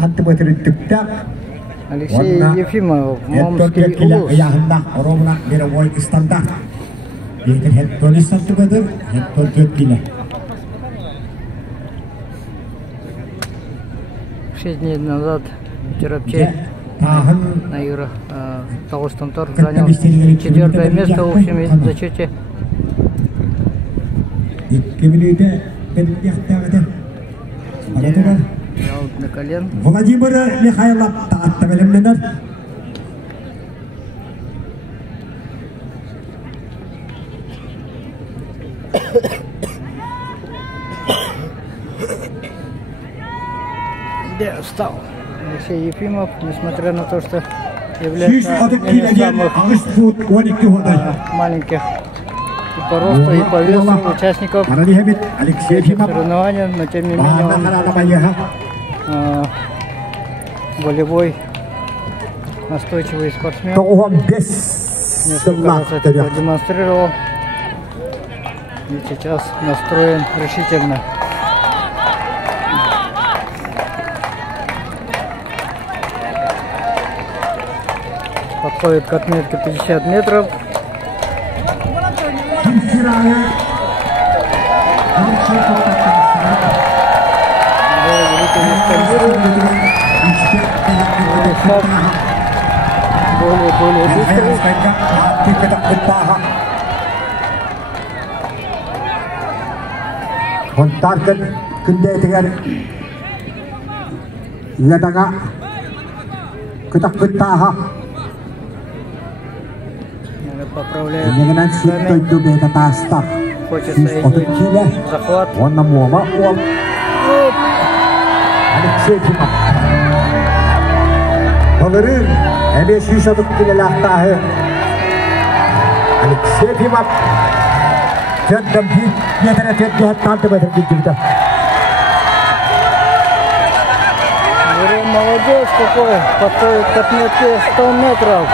Антиметр типтак. Алексей Ефимов, Момский улус. Яғында ровно мировой стандарт. Егер 70 сантиметр, 74 кило. 6 дней назад Терапчей на Юра Толстантор занял 4-е место в общем зачете. На колен. Владимир Михайлов Таттавелемнер. Где встал Алексей Ефимов, несмотря на то, что является одним из самых маленьких и по росту, и по весу участников соревнований, но тем не менее он волевой, настойчивый спортсмен. Несколько раз это продемонстрировал и сейчас настроен решительно. Подходит к отметке 50 метров. Более быстрый. Контакт күндәйтегәр ядага кытак-кытаха. Поправляет. Хочет соединить захват. Он на мома. Алексей Ефимов. Балырын. Әбе шишадық келелақтағы. Алексей Ефимов. Жөндім дейін. Етіне тетке танты бәдір кеткілді. Молодец какой. Подходит к отметке 100 метров.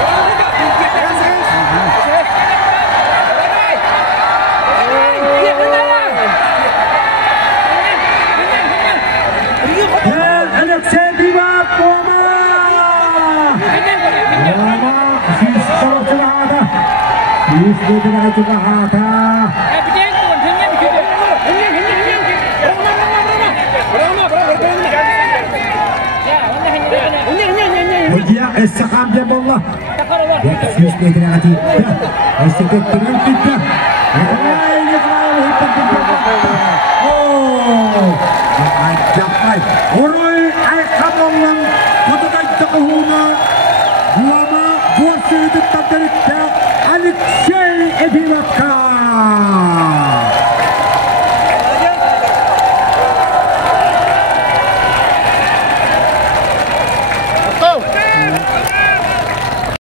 Estaqam deb Allah. Süs bedine ati. Estek dengan kita. Ajab. Oroi ayakkabılan fotoğrafta kahuna. Lama boşu tutup Alexey Ефимов.